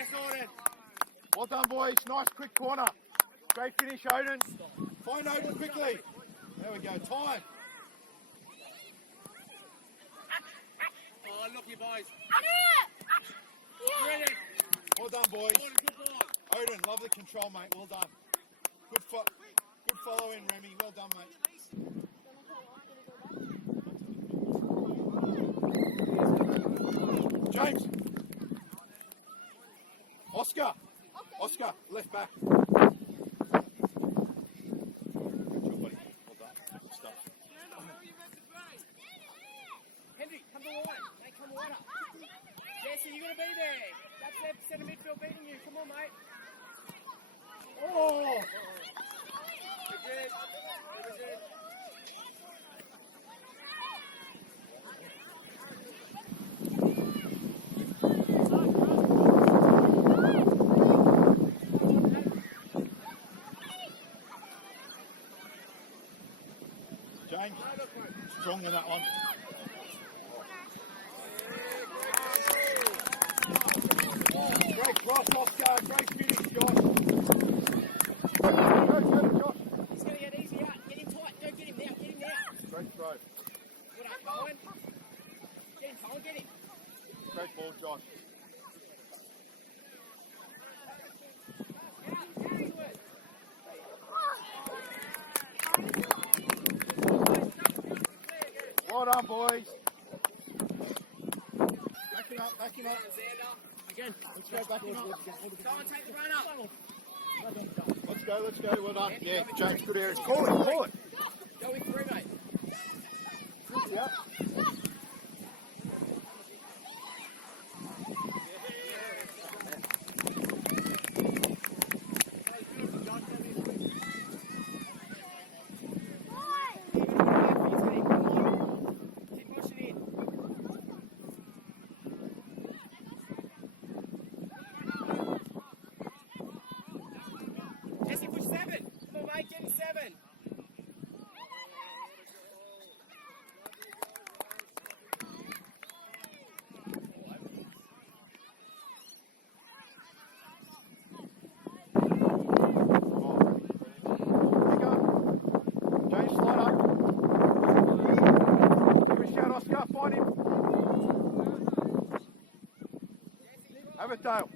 Yes, Odin. Well done, boys. Nice quick corner. Great finish, Odin. Find Odin quickly. There we go. Time. Oh, look, you boys. Yeah. Brilliant. Well done, boys. Odin, good ball. Odin, lovely control, mate. Well done. Good follow in, Remy. Well done, mate. James. Oscar, left back. Good job, buddy. Well done. Good stuff. Henry, come to line. Mate, come wider. Jesse, you're going to be there. That's left centre midfield beating you. Come on, mate. Oh! Good. Good. James, strong in that one. Great cross, Oscar. Great finish, Josh. Go, Josh. He's going to get easy out. Get him tight. Don't get him now. Get him now. Great throw. Good up, Cohen. Get him, Cohen. Get him. Great ball, Josh. Well done, boys. Backing up. Again. Let's go backing up. Go and take the run up. Let's go. Well done. Yeah, James, good area. Call it. Go with three, mate. Yeah. Jesse, push 7. Come on, mate, get him 7. James, slide up. Give a shout, Oscar. Find him. Have it, Dale.